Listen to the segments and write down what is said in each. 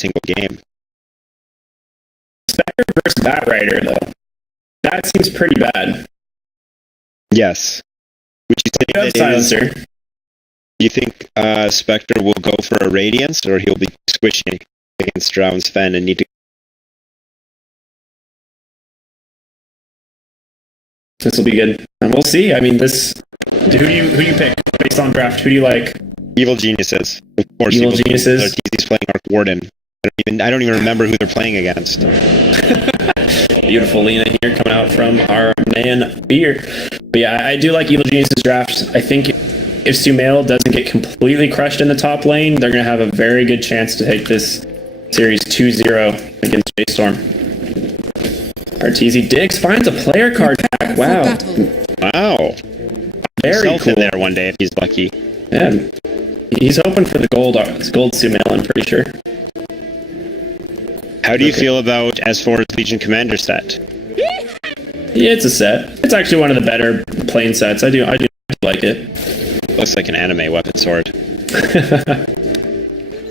single game. Spectre versus Batrider, though. That seems pretty bad. Yes. Would you say that Silencer. Do you think Spectre will go for a Radiance, or he'll be squishing against Drown's Fen and need to... This will be good. And we'll see. I mean, this... Who do you pick based on draft? Who do you like? Evil Geniuses. Of course, Evil Geniuses. He's playing Arc Warden. I don't even remember who they're playing against. Beautiful Lena here coming out from our man Beer. But yeah, I do like Evil Geniuses draft. I think if Sumail doesn't get completely crushed in the top lane, they're going to have a very good chance to take this series 2-0 against J.Storm. Arteezy Diggs finds a player card back. Wow. Wow. Very cool. In there one day if he's lucky. Yeah. He's hoping for the gold Sumail, I'm pretty sure. How do you feel about S4's Legion Commander set? Yeah, it's a set. It's actually one of the better plane sets. I do like it. Looks like an anime weapon sword.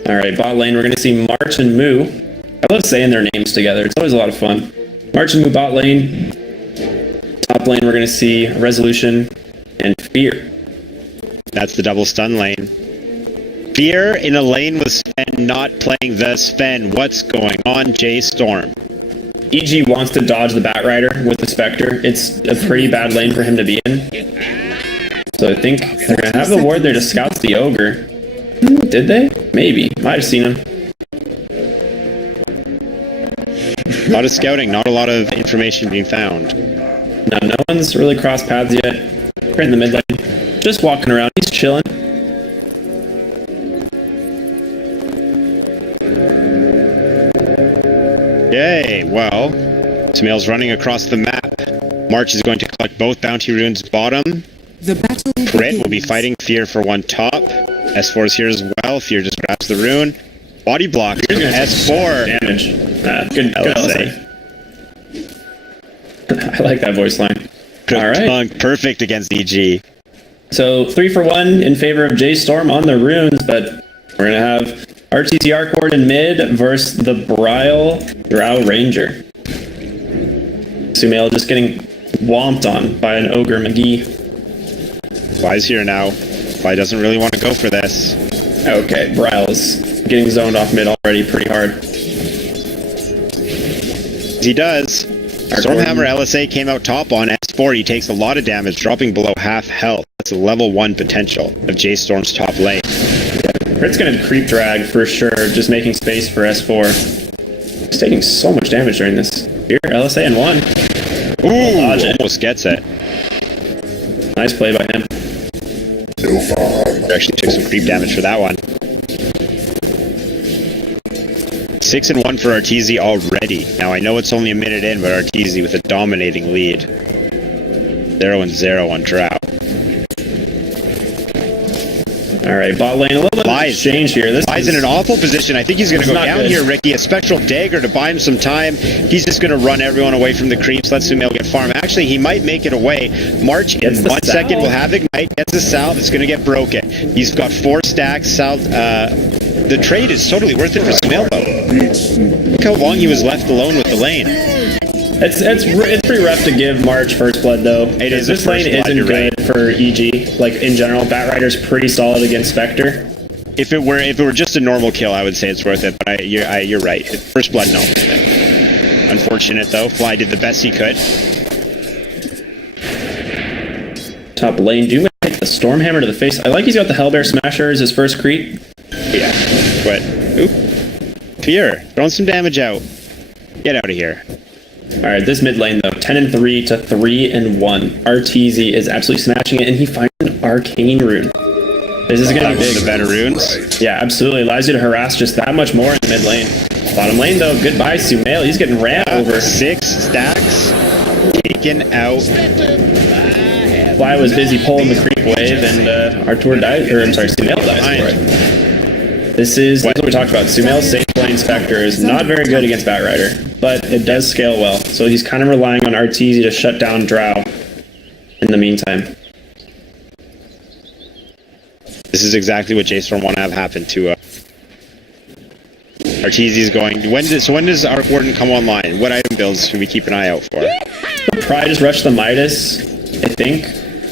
Alright, bot lane, we're going to see March and Moo. I love saying their names together. It's always a lot of fun. March and Moo bot lane. Top lane, we're going to see Resolution and Fear. That's the double stun lane. Fear in a lane with Sven not playing the Sven. What's going on, J.Storm? EG wants to dodge the Batrider with the Spectre. It's a pretty bad lane for him to be in. So I think they're going to have the ward there to scout the Ogre. Did they? Maybe. Might have seen him. A lot of scouting, not a lot of information being found. No one's really crossed paths yet. We're in the mid lane. Just walking around. He's chilling. Yay, well, Sumail's running across the map. March is going to collect both bounty runes bottom. The battle Crit will be fighting Fear for one top. S4 is here as well. Fear just grabs the rune. Body block. S4. Damage. Good LSA. I like that voice line. Alright. Perfect against EG. So 3 for 1 in favor of J.Storm on the runes, but we're going to have RTC Arcord in mid versus the Bryle Drow Ranger. Sumail just getting whomped on by an Ogre McGee. Fly's here now. Fly doesn't really want to go for this. Okay, Bryle is getting zoned off mid already pretty hard. He does. Stormhammer LSA came out top on S4. He takes a lot of damage, dropping below half health. That's a level 1 potential of J.Storm's top lane. Crit's gonna creep drag for sure, just making space for S4. He's taking so much damage during this. Here, LSA in 1. Ooh, almost gets it. Nice play by him. Actually took some creep damage for that one. 6-1 for Arteezy already. Now I know it's only a minute in, but Arteezy with a dominating lead. 0-0 on Drow. Alright, bot lane, a little bit of exchange here. Fly's in an awful position. I think he's going to go down here, Ricky. A Spectral Dagger to buy him some time. He's just going to run everyone away from the creeps. Let Sumail get farm. Actually, he might make it away. March in 1 second will have Ignite. Gets the salve. It's going to get broken. He's got 4 stacks. Salve. The trade is totally worth it for Sumail, though. Look how long he was left alone with the lane. It's pretty rough to give March first blood though. It is. This lane isn't good for EG. Like in general, Batrider's pretty solid against Spectre. If it were just a normal kill, I would say it's worth it. But you're right. First blood, no. Unfortunate though. Fly did the best he could. Top lane, Doom hit the Stormhammer to the face. I like he's got the Hellbear Smasher as his first creep. Yeah, but oop. Fear, throwing some damage out. Get out of here. Alright, this mid lane though, 10-3 to 3-1. Arteezy is absolutely smashing it, and he finds an Arcane Rune. This is gonna be big. The better runes? Yeah, absolutely. Allows you to harass just that much more in the mid lane. Bottom lane though, goodbye Sumail. He's getting ran over. 6 stacks. Taken out. Fly was busy pulling the creep wave, and Artur died, or I'm sorry, Sumail dies for it. This is what we talked about. Sumail's safe lane Spectre is not very good against Batrider, but it does scale well. So he's kind of relying on Arteezy to shut down Drow in the meantime. This is exactly what J.Storm want to have happen to Arteezy's going. When does Arc Warden come online? What item builds should we keep an eye out for? I'll probably just rush the Midas, I think.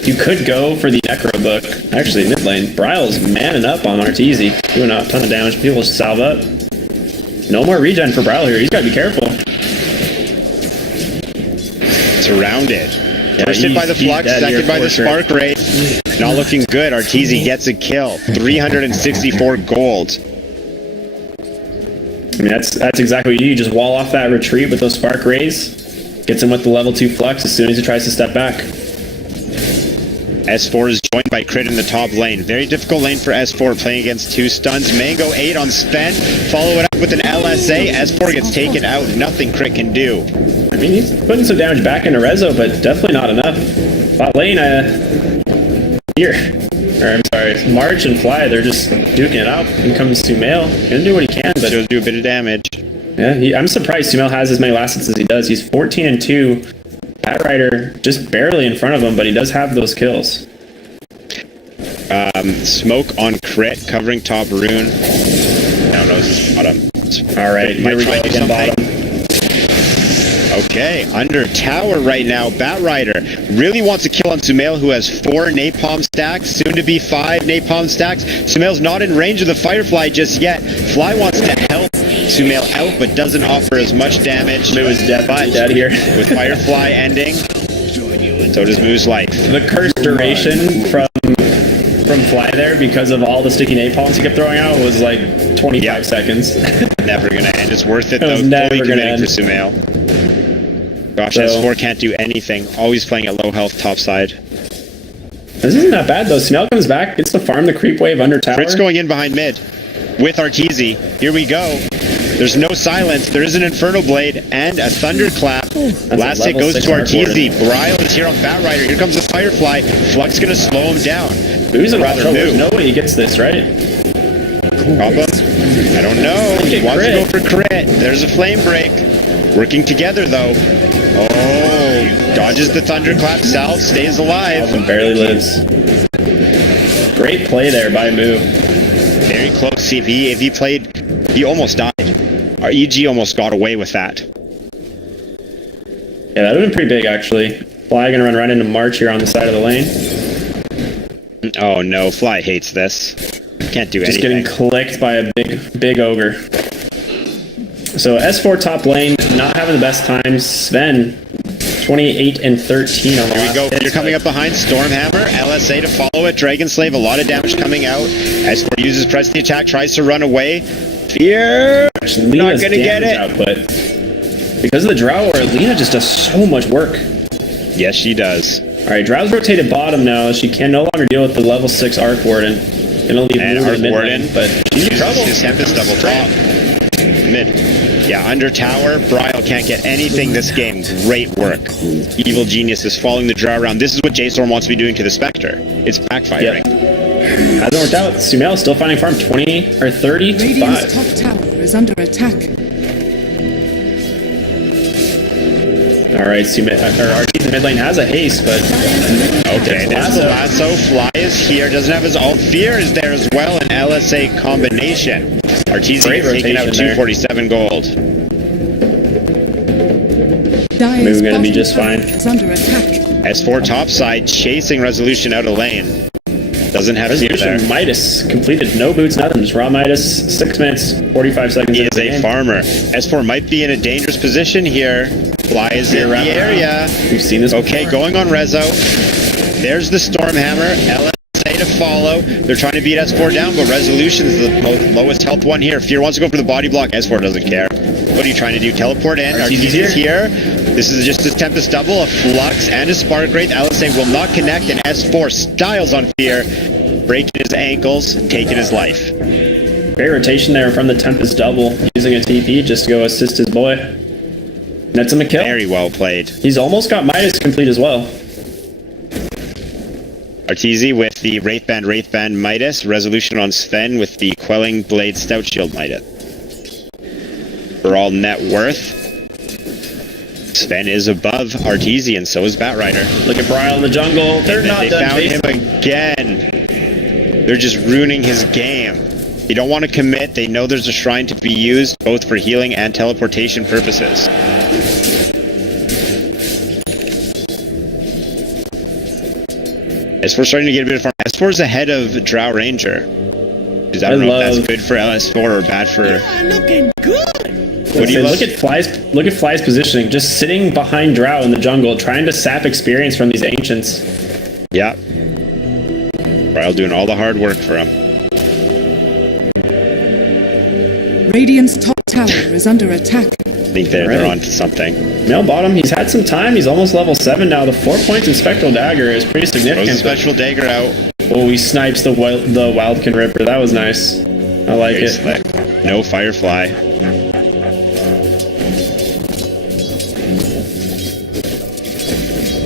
You could go for the Necro Book. Actually, mid lane. Bryle's manning up on Arteezy. Doing a ton of damage. People just salve up. No more regen for Bryle here. He's got to be careful. Surrounded. Yeah, First hit by the Flux, second by the Spark Ray. Not looking good. Arteezy gets a kill. 364 gold. I mean, that's exactly what you do. You just wall off that retreat with those Spark Rays. Gets him with the level 2 Flux as soon as he tries to step back. S4 is joined by Crit in the top lane. Very difficult lane for S4 playing against 2 stuns. Mango 8 on Sven. Follow it up with an LSA. S4 gets taken out. Nothing Crit can do. I mean, he's putting some damage back into Rezo, but definitely not enough. Bot lane, here. Or, I'm sorry, March and Fly, they're just duking it out. In comes Sumail. Gonna do what he can, but... He'll do a bit of damage. Yeah, I'm surprised Sumail has as many last hits as he does. He's 14-2. Batrider just barely in front of him, but he does have those kills. Smoke on Crit, covering top rune. No, this is bottom. Alright, here we go again, bottom. Okay, under tower right now. Batrider really wants to kill on Sumail, who has 4 napalm stacks, soon to be 5 napalm stacks. Sumail's not in range of the Firefly just yet. Fly wants to help Sumail out, but doesn't offer as much damage. Moo is dead here. With Firefly ending, so does Moo's life. The curse duration from Fly there, because of all the sticky napalms he kept throwing out, was like 25 seconds. Never gonna end. It's worth it though. Never Fully gonna committing end for Sumail. Gosh, S4 can't do anything. Always playing at low health top side. This isn't that bad though. Sumail comes back, gets to farm the creep wave under tower. Crit's going in behind mid with Arteezy. Here we go. There's no silence. There is an Infernal Blade and a Thunderclap. Last hit goes to Arteezy. Bryle is here on Batrider. Here comes the Firefly. Flux gonna slow him down. Moo's in rather Moo. There's no way he gets this, right? Problem? I don't know. He wants to go for Crit. There's a Flame Break. Working together though. Oh, dodges the Thunderclap. Salve stays alive. And barely lives. Great play there by Moo. Very close. See, if he played, he almost died. Our EG almost got away with that. Yeah, that would have been pretty big actually. Fly gonna run right into March here on the side of the lane. Oh no, Fly hates this. Can't do anything. Just getting clicked by a big ogre. So S4 top lane, not having the best times. Sven, 28 and 13 on the Here we go. You're coming up behind. Stormhammer, LSA to follow it. Dragon Slave, a lot of damage coming out. S4 uses press the attack, tries to run away. Fear! Not gonna get it. Output. Because of the Drow, Lina just does so much work. Yes, she does. Alright, Drow's rotated bottom now. She can no longer deal with the level 6 Arc Warden. Gonna leave Arc Warden, but she's in trouble. His Tempest double top. Mid. Yeah, under tower, Bryle can't get anything this game. Great work. Evil Genius is following the Drow around. This is what J.Storm wants to be doing to the Spectre. It's backfiring. Yep. Hasn't worked out. Sumail still finding farm 20 or 30 to 5. Top tower is under attack. Alright, Arteezy mid lane has a haste, but... Okay, there's the lasso. Fly is here. Doesn't have his ult. Fear is there as well. An LSA combination. Arteezy is taking out 247 gold. Moo's gonna be just fine. Under attack. S4 topside chasing Resolution out of lane. Doesn't have Fear there. Midas completed. No boots, nothing. Just raw Midas. 6 minutes, 45 seconds. He is a farmer. S4 might be in a dangerous position here. Fly is in the area. We've seen this. Okay, going on Rezo. There's the Stormhammer. LSA to follow. They're trying to beat S4 down, but Resolution is the lowest health one here. Fear wants to go for the body block. S4 doesn't care. What are you trying to do? Teleport in. Arteezy is here. This is just his Tempest double, a Flux, and a Spark Wraith. LSA will not connect, and S4 styles on Fear, breaking his ankles, taking his life. Great rotation there from the Tempest double, using a TP just to go assist his boy. Nets him a kill. Very well played. He's almost got Midas complete as well. Arteezy with the Wraithband Midas. Resolution on Sven with the Quelling Blade Stout Shield Midas. For all net worth, Sven is above Arteezy, and so is Batrider. Look at Bryle in the jungle. They're not they done found him again. They're just ruining his game. You don't want to commit. They know there's a shrine to be used both for healing and teleportation purposes. S4 starting to get a bit of farm. S4 is ahead of Drow Ranger. I don't know if that's good for LS4 or bad for... looking good! What do you look at Fly's positioning, just sitting behind Drow in the jungle, trying to sap experience from these ancients. Yeah. Ryle doing all the hard work for him. Radiant's top tower is under attack. I think they're on to something. Male bottom, he's had some time. He's almost level 7 now. The 4 points in Spectral Dagger is pretty significant. Throws the Spectral Dagger out. Oh, he snipes the Wildkin Ripper. That was nice. I like it. Slick. No Firefly.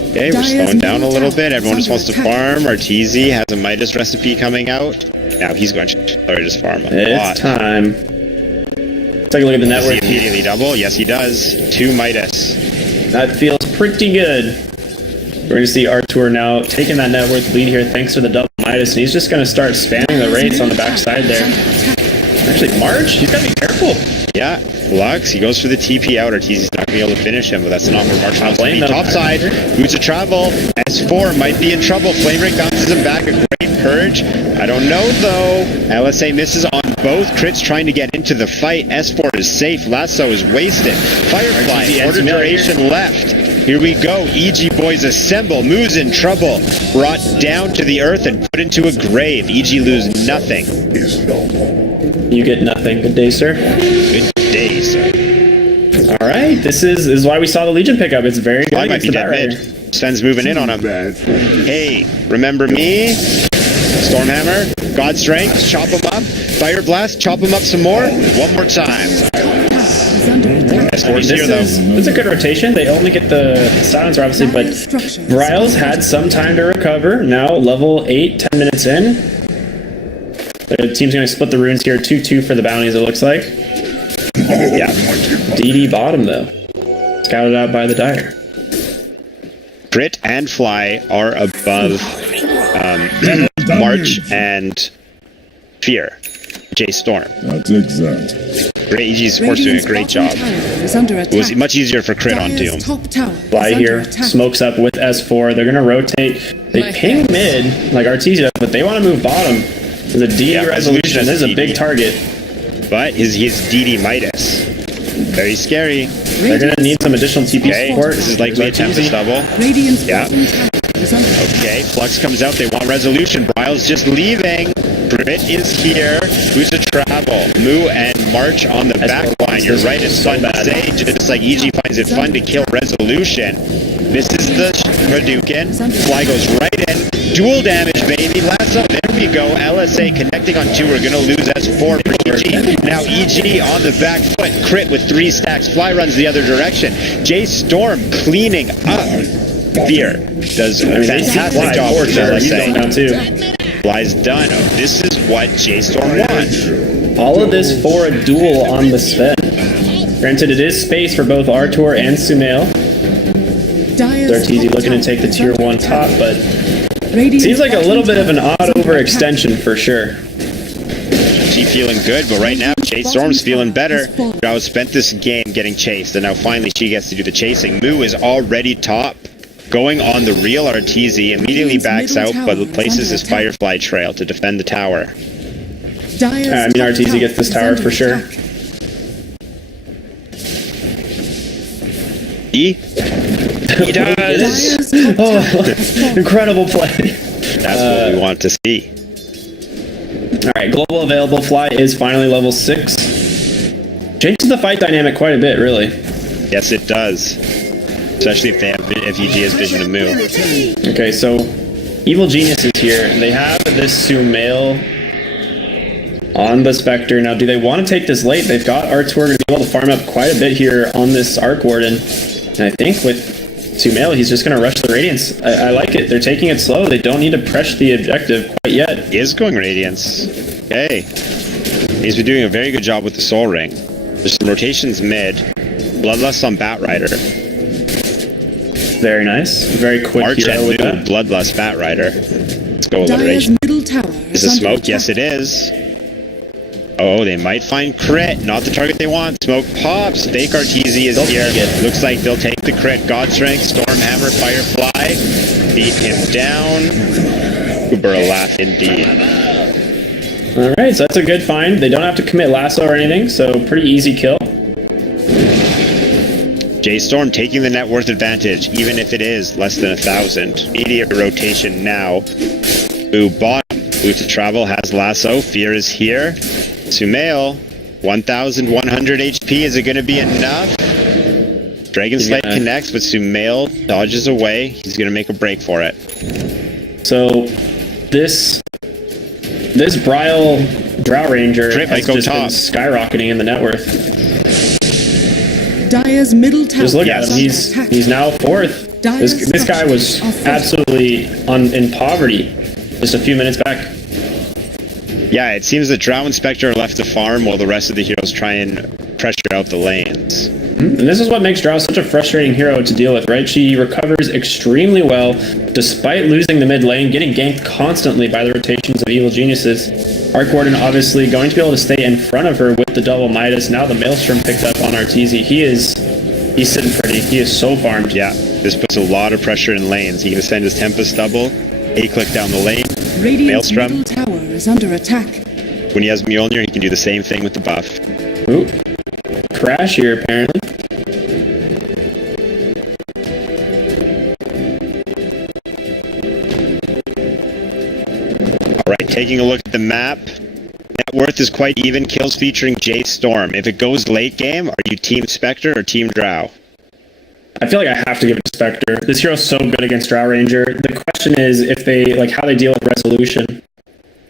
Okay, we're slowing down a little bit. Everyone just wants to farm. Arteezy has a Midas recipe coming out. Now he's going to just farm a lot. It's time. Let's take a look at the net worth. Does he immediately double? Yes, he does. 2 Midas. That feels pretty good. We're going to see Artur now taking that net worth lead here thanks to the double Midas, and he's just going to start spamming the rates on the backside there. Actually, March, he's got to be careful. Yeah, Lux, he goes for the TP out. Arteezy's not going to be able to finish him, but that's not where March wants to be. Top side, Boots of Travel. S4 might be in trouble. Flame Break bounces him back. A great purge. I don't know, though. LSA misses on both crits trying to get into the fight. S4 is safe. Lasso is wasted. Firefly, order duration left. Here we go. EG boys assemble. Moo's in trouble. Brought down to the earth and put into a grave. EG lose nothing. You get nothing. Good day, sir. Good day, sir. All right. This is why we saw the Legion pickup. It's very good. Might be dead mid. Sven's moving in on him. Hey, remember me? Stormhammer, God Strength, chop him up. Fire Blast, chop him up some more. One more time. This is a good rotation. They only get the silencer, obviously, but Ryle's had some time to recover. Now, level 8, 10 minutes in. The team's going to split the runes here. 2-2 for the bounties, it looks like. Yeah. DD bottom, though. Scouted out by the Dire. Crit and Fly are above March and Fear. J.Storm. That's exact. Great, EG Sports doing a great job. It was much easier for Crit on Doom. Fly here, smokes up with S4. They're going to rotate. They ping mid, like Arteezy does, but they want to move bottom. There's a DD resolution. This is a big target. But his DD Midas. Very scary. They're going to need some additional TP support. This is likely a Tempest double. Yeah. Okay, Flux comes out. They want resolution. Bryle's just leaving. Crit is here. Who's a travel? Moo and March on the back line. You're right, it's fun to say. Just like EG finds it fun to kill resolution. This is the Hadouken. Fly goes right in. Dual damage, baby. Lasso. There we go. LSA connecting on 2. We're going to lose S4 for EG. Now EG on the back foot. Crit with 3 stacks. Fly runs the other direction. J.Storm cleaning up. Fear does a fantastic job for LSA. Fly's done. Oh, this is what J.Storm wants. All of this for a duel on the Sven. Granted, it is space for both Artur and Sumail. Arteezy looking to take the tier 1 top, but seems like a little bit of an odd overextension for sure. She feeling good, but right now J.Storm's feeling better. Drow spent this game getting chased, and now finally she gets to do the chasing. Moo is already top. Going on the real Arteezy, immediately backs out, but places his Firefly trail to defend the tower. I mean, Arteezy gets this tower for sure. He does! Oh, incredible play. That's what we want to see. Alright, global available. Fly is finally level 6. Changes the fight dynamic quite a bit, really. Yes, it does. Especially if EG has Vision of Moo. Okay, so Evil Genius is here. They have this Sumail on the Spectre. Now, do they want to take this late? They've got Artur going to be able to farm up quite a bit here on this Arc Warden. And I think with Sumail, he's just going to rush the Radiance. I like it. They're taking it slow. They don't need to press the objective quite yet. He is going Radiance. Okay. He's been doing a very good job with the Soul Ring. There's some rotations mid. Bloodlust on Batrider. Very nice. Very quick March hero with that. Bloodlust Batrider. Let's go alliteration. Is it smoke? Yes, it is. Oh, they might find crit. Not the target they want. Smoke pops. Fake Arteezy is here. Looks like they'll take the crit. God Strength, Stormhammer, Firefly. Beat him down. Uber a laugh indeed. Alright, so that's a good find. They don't have to commit lasso or anything, so pretty easy kill. J.Storm taking the net worth advantage, even if it is less than 1,000. Immediate rotation now. Boo bottom. Boo to travel has lasso. Fear is here. Sumail, 1,100 HP. Is it going to be enough? Dragon Slate connects, but Sumail dodges away. He's going to make a break for it. So, this Bryle Drow Ranger has just been skyrocketing in the net worth. Dire's middle tower. Just look at him. He's now 4th. This guy was absolutely in poverty just a few minutes back. Yeah, it seems that Drow and Spectre are left to farm while the rest of the heroes try and pressure out the lanes. And this is what makes Drow such a frustrating hero to deal with, right? She recovers extremely well, despite losing the mid lane, getting ganked constantly by the rotations of evil geniuses. Arc Warden obviously going to be able to stay in front of her with the double Midas. Now the Maelstrom picked up on Arteezy. He's sitting pretty. He is so farmed. Yeah, this puts a lot of pressure in lanes. He can send his Tempest double, A-click down the lane. Radiant's middle tower is under attack. When he has Mjolnir, he can do the same thing with the buff. Ooh. Crash here, apparently. Alright, taking a look at the map. Net worth is quite even. Kills featuring J.Storm. If it goes late game, are you Team Spectre or Team Drow? I feel like I have to give it to Spectre. This hero's so good against Drow Ranger. The question is if they how they deal with resolution.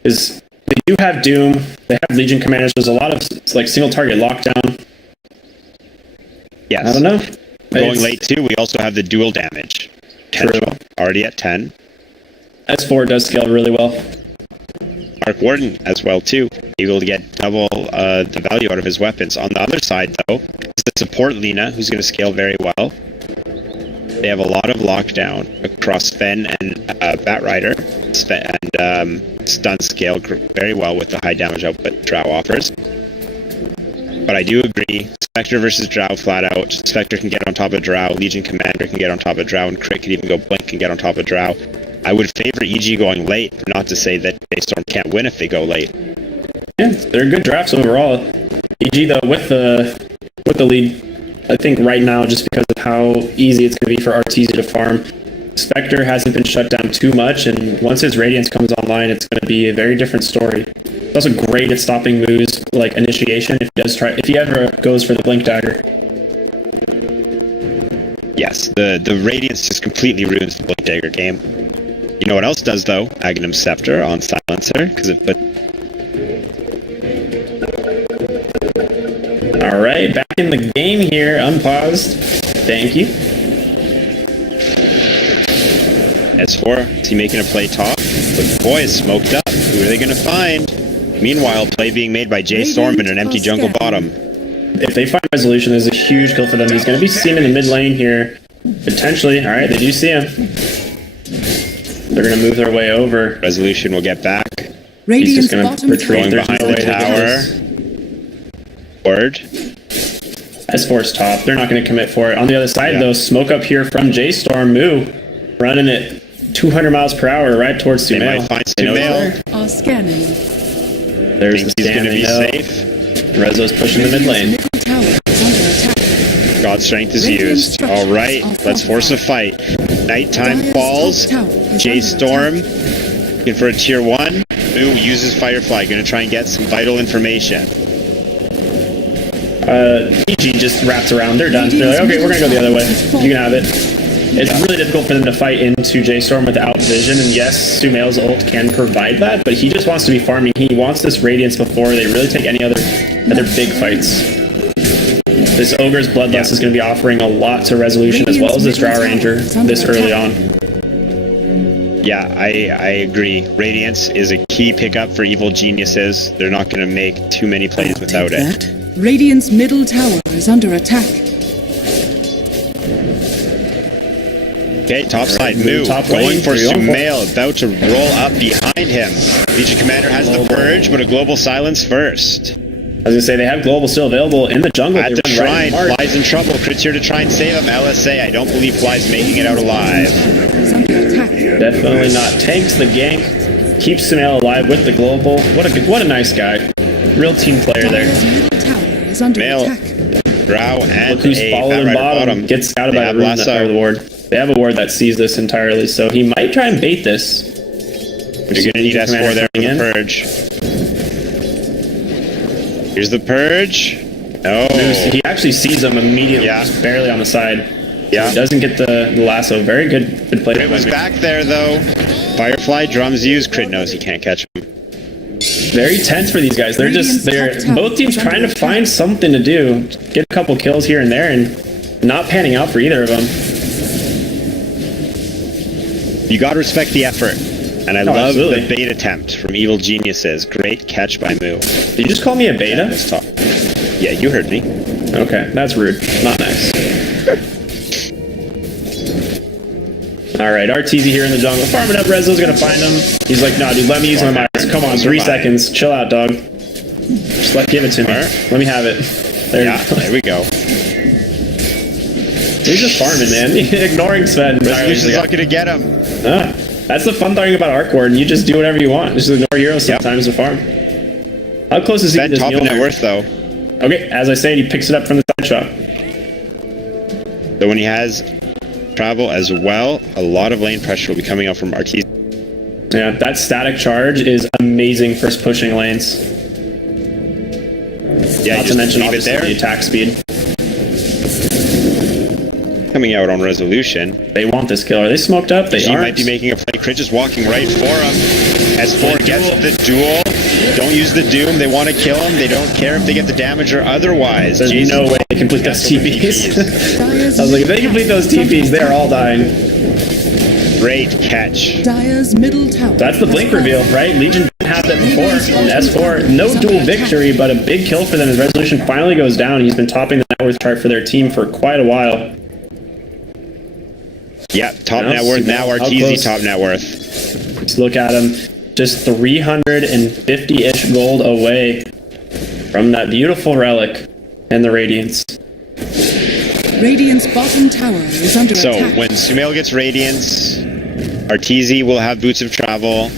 Is they do have Doom, they have Legion Commanders, there's a lot of single target lockdown. Yes. I don't know. Going late too, we also have the dual damage. True. Already at 10. S4 does scale really well. Arc Warden as well too. Able to get double the value out of his weapons. On the other side though, is the support Lina, who's going to scale very well. They have a lot of lockdown across Sven and Batrider. Sven and stun scale very well with the high damage output Drow offers. But I do agree, Spectre versus Drow flat out. Spectre can get on top of Drow, Legion Commander can get on top of Drow, and Crit can even go Blink and get on top of Drow. I would favor EG going late, not to say that J.Storm can't win if they go late. Yeah, they're good drafts overall. EG though with the lead. I think right now, just because of how easy it's going to be for Arteezy to farm, Spectre hasn't been shut down too much, and once his Radiance comes online, it's going to be a very different story. It's also great at stopping moves like Initiation if he ever goes for the Blink Dagger. Yes, the Radiance just completely ruins the Blink Dagger game. You know what else does though? Aghanim Scepter on Silencer, because it put. All right, back in the game here, unpaused. Thank you. S4, is he making a play top? But boy, it's smoked up. Who are they going to find? Meanwhile, play being made by J.Storm in an empty jungle bottom. If they find resolution, there's a huge kill for them. He's going to be seen in the mid lane here. Potentially. All right, they do see him. They're going to move their way over. Resolution will get back. He's just going to retreat behind the tower. Word. S4's top. They're not going to commit for it. On the other side, though, smoke up here from J.Storm. Moo running at 200 miles per hour right towards Sumail. They might find Sumail. Are scanning. There's the he's going to be safe. Rezo's pushing the mid lane. God Strength is used. All right, let's force a fight. Nighttime falls. J.Storm looking for a tier 1. Moo uses Firefly. Going to try and get some vital information. EG just wraps around. They're done. They're like, okay, we're going to go the other way. You can have it. It's really difficult for them to fight into J.Storm without vision, and yes, Sumail's ult can provide that, but he just wants to be farming. He wants this Radiance before they really take any other big fights. This Ogre's Bloodlust is going to be offering a lot to Resolution as well as this Drow Ranger this early on. Yeah, I agree. Radiance is a key pickup for evil geniuses. They're not going to make too many plays without it. Radiant's middle tower is under attack. Okay, top side, Moo, going for Sumail, about to roll up behind him. Legion Commander has the Purge, but a global silence first. I was gonna say they have global still available in the jungle. At the shrine, Fly's in trouble. Crit's here to try and save him. LSA, I don't believe Fly's making it out alive. Definitely not. Tanks the gank, keeps Sumail alive with the global. What a nice guy. Real team player there. Sumail, Drow, and look who's following bottom. Gets scouted by the ward. They have a ward that sees this entirely, so he might try and bait this. You're gonna need S4 there for the purge. Here's the purge. No. He actually sees him immediately, just barely on the side. Yeah. He doesn't get the lasso. Very good play. Crit was back there, though. Firefly, drums used. Crit knows he can't catch him. Very tense for these guys. They're both teams trying to find something to do. Get a couple kills here and there, and not panning out for either of them. You gotta respect the effort. And I love the bait attempt from Evil Geniuses. Great catch by Moo. Did you just call me a beta? Yeah, you heard me. Okay, that's rude. Not nice. Alright, RTZ here in the jungle. Farming up, Rezo's gonna find him. He's like, no, dude, let me use my mics. Come on, 3 seconds. Chill out, dog. Just give it to me. Let me have it. There we go. He's just farming, man. Ignoring Sven. Resolution's not gonna get him. That's the fun thing about Arc Ward. You just do whatever you want. Just ignore heroes sometimes to farm. How close is he to this top of net worth, though? Okay, as I said, he picks it up from the side shot. So when he has travel as well, a lot of lane pressure will be coming up from RT. Yeah, that static charge is amazing for pushing lanes. Yeah, not to mention obviously the attack speed. Coming out on resolution. They want this kill. Are they smoked up? They might be making a play. Crit just walking right for him. S4 gets the duel. Don't use the doom. They want to kill him. They don't care if they get the damage or otherwise. There's no way they complete those TPs. I was like, if they complete those TPs, they're all dying. Great catch. Dire's middle tower. That's the blink reveal, right? Legion didn't have that before. And S4, no dual victory, but a big kill for them as Resolution finally goes down. He's been topping the net worth chart for their team for quite a while. Yeah, top net worth now. RTZ top net worth. Let's look at him. Just 350-ish gold away from that beautiful relic and the Radiance. Radiant's bottom tower is under attack. So when Sumail gets Radiance, RTZ will have Boots of Travel.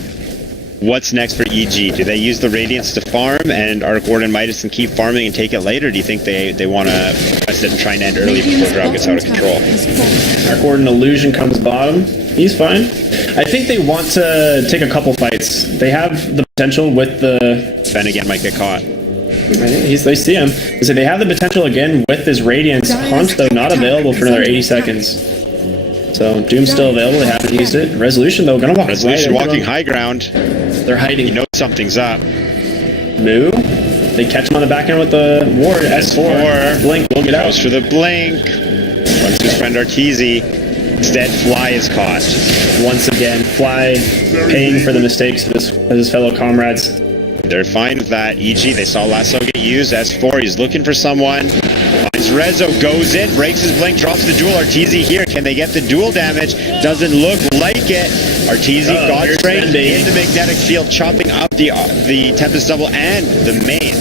What's next for EG? Do they use the Radiance to farm and Arc Ward and Midas and keep farming and take it later? Or do you think they want to press it and try and end early before Drow gets out of control? Arc Ward and Illusion comes bottom. He's fine. I think they want to take a couple fights. They have the potential with the... Sven again might get caught. They see him. So they have the potential again with this Radiance. Hunt, though, not available for another 80 seconds. So Doom's still available. They haven't used it. Resolution, though, gonna walk. Resolution walking high ground. They're hiding. You know something's up. Moo. They catch him on the back end with the ward. S4. Blink. We'll get out. Goes for the blink. Runs to his friend Arteezy. Instead, Fly is caught. Once again, Fly paying for the mistakes of his fellow comrades. They're fine with that. EG, they saw Lasso get used. S4, he's looking for someone. Finds Rezo, goes in, breaks his blink, drops the duel. Arteezy here. Can they get the duel damage? Doesn't look like it. Arteezy got straight in the magnetic field, chopping up the Tempest double and the main.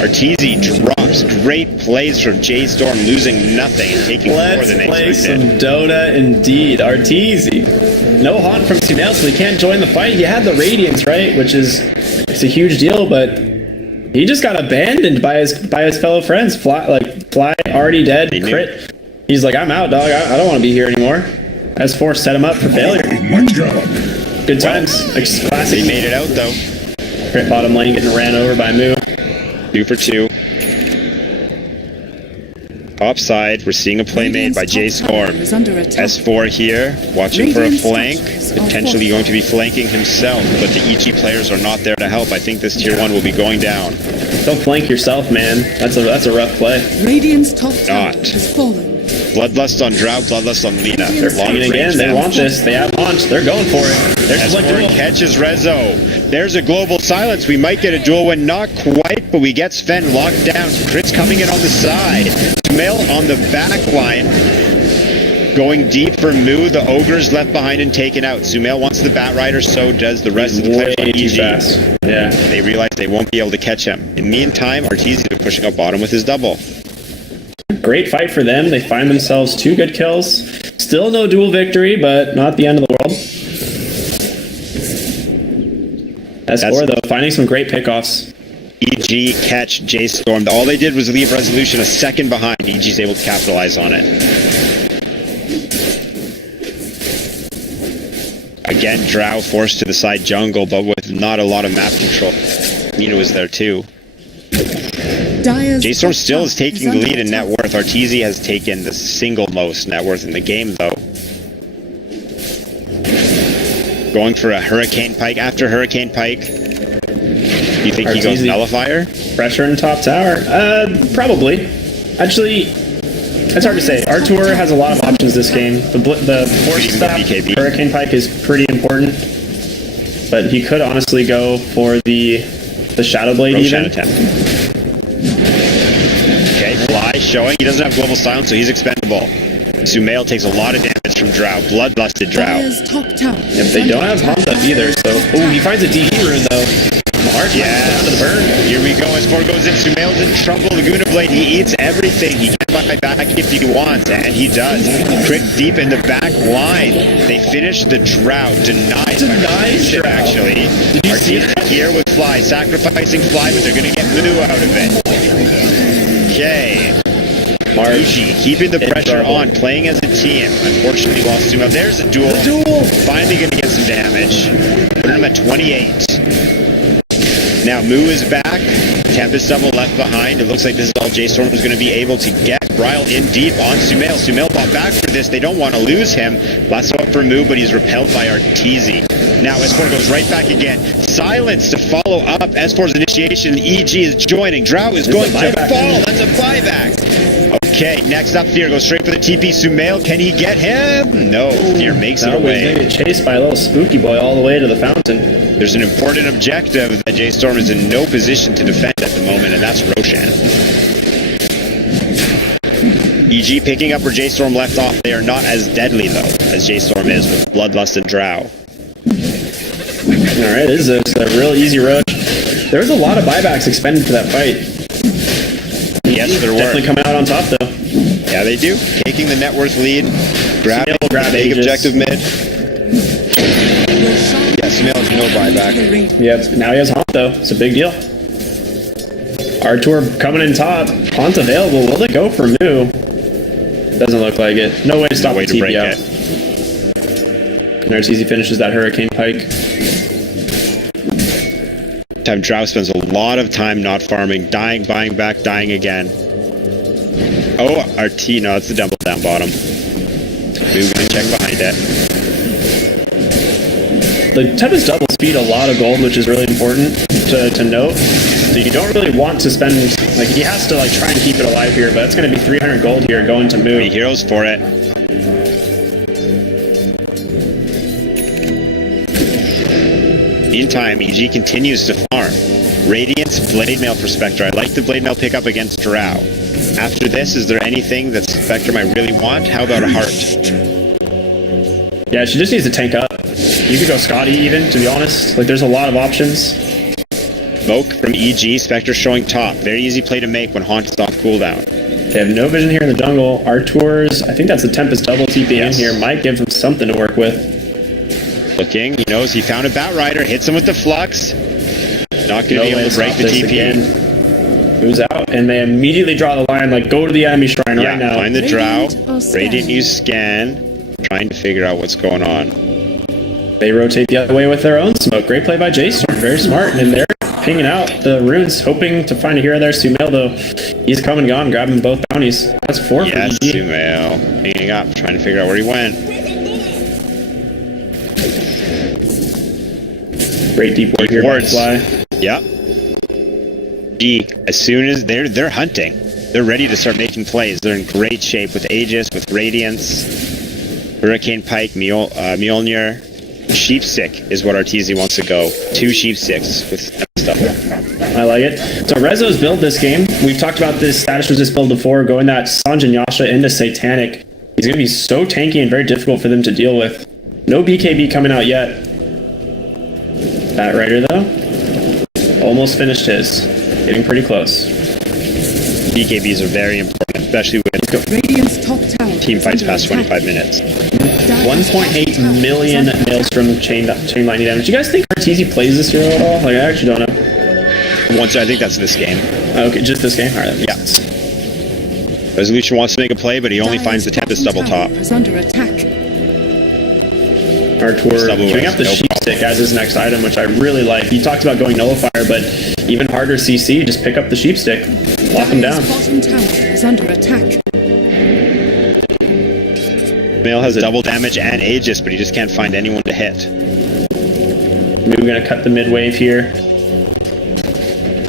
Arteezy drops. Great plays from J.Storm, losing nothing and taking more than expected. Let's play some Dota indeed. Arteezy. No haunt from Sumail, so he can't join the fight. He had the Radiance, right? Which is it's a huge deal, but he just got abandoned by his fellow friends. Fly already dead. Crit. He's like, I'm out, dog. I don't want to be here anymore. S4 set him up for failure. Good times. Classic. He made it out though. Crit bottom lane getting ran over by Moo. 2 for 2. Top side, we're seeing a play made by J.Storm. S4 here, watching for a flank, potentially going to be flanking himself, but the EG players are not there to help. I think this tier 1 will be going down. Don't flank yourself, man. That's a rough play. Radiant's top tower has fallen. Bloodlust on Drow, Bloodlust on Lina. They're longing again. They want this. They have launch. They're going for it. There's S4 catches Rezo. There's a global silence. We might get a duel win. Not quite, but we get Sven locked down. Crit's coming in on the side. Sumail on the back line. Going deep for Moo. The Ogre's left behind and taken out. Sumail wants the Batrider, so does the rest of the players on EG. Fast. Yeah. They realize they won't be able to catch him. In the meantime, Arteezy pushing up bottom with his double. Great fight for them. They find themselves 2 good kills. Still no duel victory, but not the end of the world. S4 though, finding some great pickoffs. EG catch J.Storm. All they did was leave Resolution a second behind. EG's able to capitalize on it. Again, Drow forced to the side jungle, but with not a lot of map control. Nina was there too. J.Storm still is taking the lead in net worth. Arteezy has taken the single most net worth in the game, though. Going for a Hurricane Pike. After Hurricane Pike, do you think he goes Nullifier? Pressure in top tower? Probably. Actually, it's hard to say. Artur has a lot of options this game. The force stop, Hurricane Pike is pretty important. But he could honestly go for the Shadow Blade even. Attempt. Okay, Fly showing. He doesn't have Global Silence, so he's expendable. Sumail takes a lot of damage from Drow. Bloodlusted Drow. Yep, they don't have Hamza either, so... Oh, he finds a DE rune, though. Mark, yeah. Down to the burn. Here we go. As 4 goes in, Sumail's in trouble. Laguna Blade, he eats everything. He can buy back if he wants, and he does. Quick deep in the back line. They finish the Drow. Denies Drow, actually. Arteezy here with Fly. Sacrificing Fly, but they're going to get Moo out of it. Okay. EG keeping the pressure on, playing as a team. Unfortunately lost Sumail. There's a duel. Finally going to get some damage. Put him at 28. Now Moo is back. Tempest double left behind. It looks like this is all J.Storm is going to be able to get. Bryle in deep on Sumail. Sumail bought back for this. They don't want to lose him. Last up for Moo, but he's repelled by Arteezy. Now S4 goes right back again. Silence to follow up S4's initiation. EG is joining. Drow is going to fall. That's a buyback. Okay, next up, Fear goes straight for the TP. Sumail, can he get him? No, Fear makes it away. He's going to get chased by a little spooky boy all the way to the fountain. There's an important objective that J.Storm is in no position to defend at the moment, and that's Roshan. EG picking up where J.Storm left off. They are not as deadly, though, as J.Storm is with Bloodlust and Drow. Alright, this is a real easy rush. There was a lot of buybacks expended for that fight. Yes, there were. Definitely coming out on top, though. Yeah, they do. Taking the net worth lead. Grab big Aegis. objective mid. Yeah, Sumail has no buyback. Yep, now he has Haunt, though. It's a big deal. Artur coming in top. Haunt available. Will they go for Moo? Doesn't look like it. No way to stop the TP out. And Arteezy finishes that Hurricane Pike. Time Drow spends a lot of time not farming, dying, buying back, dying again. Oh, RT, no, it's the double down bottom. We're gonna check behind it. The Tempest double speed a lot of gold, which is really important to note. So you don't really want to spend, like, he has to like try and keep it alive here, but it's gonna be 300 gold here going to Moo. 3 heroes for it. Meantime, EG continues to farm. Radiance, Blade Mail for Spectre. I like the Blade Mail pickup against Drow. After this, is there anything that Spectre might really want? How about a Heart? Yeah, she just needs to tank up. You could go Scotty even, to be honest. Like, there's a lot of options. Smoke from EG, Spectre showing top. Very easy play to make when Haunt is off cooldown. They have no vision here in the jungle. Artur's, I think that's the Tempest double TP in here. Might give him something to work with. Looking, he knows he found a Batrider, hits him with the Flux. Not going to be able to break the TP. Who's out? And they immediately draw the line, like, go to the enemy shrine right now. Find the Drow. Radiant use scan. Trying to figure out what's going on. They rotate the other way with their own smoke. Great play by J.Storm. Very smart. And they're pinging out the runes, hoping to find a hero there. Sumail, though, he's come and gone, grabbing both bounties. That's 4 for EG. Sumail. Hanging up, trying to figure out where he went. Great deep ward here by Fly. Yep. As soon as they're hunting, they're ready to start making plays. They're in great shape with Aegis, with Radiance, Hurricane Pike, Mjolnir. Sheepstick is what Arteezy wants to go. 2 Sheepsticks with stuff. I like it. So Rezo's build this game. We've talked about this status resist build before, going that Sanj and Yasha into Satanic. He's going to be so tanky and very difficult for them to deal with. No BKB coming out yet. Batrider, though, almost finished his. Getting pretty close. BKBs are very important, especially when Radiant's top tower team fights past 25 minutes. 1.8 million Maelstrom chain lightning damage. Do you guys think RTZ plays this hero at all? Like, I actually don't know. Once, I think that's this game. Okay, just this game? Alright, yeah. Resolution wants to make a play, but he only finds the Tempest double top. Is under attack. Artur giving up the sheep stick as his next item, which I really like. He talked about going nullifier, but even harder CC, just pick up the sheep stick, lock him down. Bottom tower is under attack. Mail has double damage and Aegis, but he just can't find anyone to hit. Maybe we're gonna cut the mid wave here.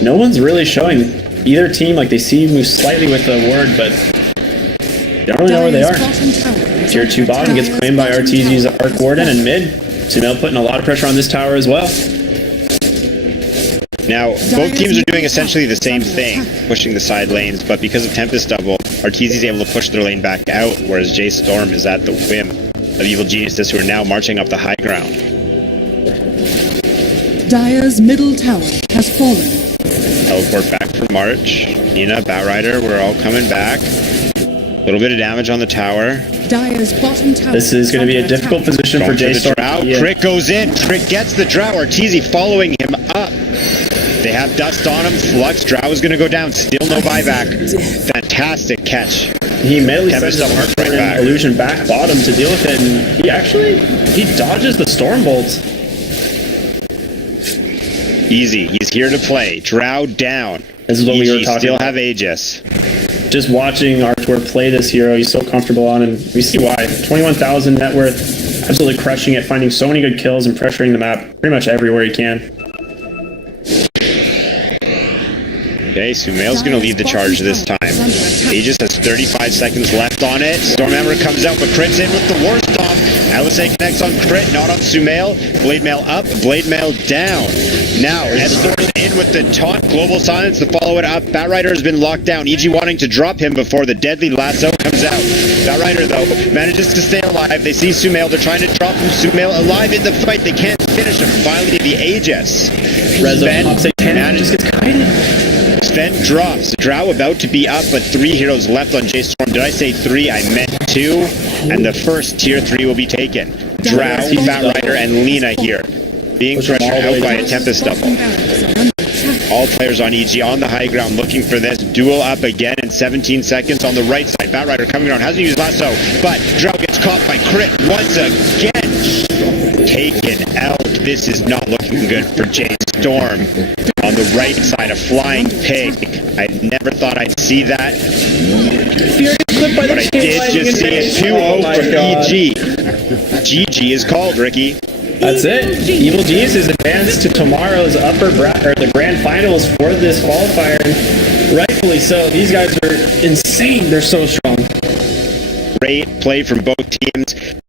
No one's really showing either team. Like, they see you move slightly with the ward, but they don't really know where they are. Tier 2 bottom gets claimed by RTZ's Arc Warden, and mid, Sumail putting a lot of pressure on this tower as well. Now, both teams are doing essentially the same thing, pushing the side lanes, but because of Tempest double, RTZ's able to push their lane back out, whereas J.Storm is at the whim of Evil Geniuses, who are now marching up the high ground. Dire's middle tower has fallen. Teleport back for March. Nina, Batrider, we're all coming back. A little bit of damage on the tower. Dire's bottom tower. This is going to be a difficult position for J.Storm. Yeah. Crit goes in. Crit gets the Drow. RTZ following him up. They have dust on him. Flux. Drow is going to go down. Still no buyback. Fantastic catch. He immediately sends his Arc Warden illusion back bottom to deal with it, and he dodges the Storm Bolt. Easy. He's here to play. Drow down. This is what we were talking still about. have Aegis. Just watching Artur play this hero, he's so comfortable on, and we see why. 21,000 net worth, absolutely crushing it, finding so many good kills and pressuring the map pretty much everywhere he can. Okay, Sumail's going to lead the charge this time. Aegis has 35 seconds left on it. Stormhammer comes out, but Crit's in with the War Stomp. LSA connects on Crit, not on Sumail. Blade Mail up, Blade Mail down. Now, J.Storm in with the taunt, Global Silence to follow it up. Batrider has been locked down. EG wanting to drop him before the deadly lasso comes out. Batrider, though, manages to stay alive. They see Sumail. They're trying to drop him. Sumail alive in the fight. They can't finish him. Finally, the Aegis. Just gets kited. Sven drops. Drow about to be up, but 3 heroes left on J.Storm. Did I say 3? I meant 2. And the first tier 3 will be taken. Drow, Batrider, and Lina here. Being pressured out by a Tempest double. All players on EG on the high ground looking for this. Duel up again in 17 seconds on the right side. Batrider coming around. Hasn't used lasso, but Drow gets caught by Crit once again. Taken out. This is not looking good for J.Storm. On the right side, a flying pig. I never thought I'd see that. But I did just see it. 2-0 for EG. GG is called, Ricky. That's it. Evil Geniuses advanced to tomorrow's the grand finals for this qualifier. And rightfully so. These guys are insane. They're so strong. Great play from both teams.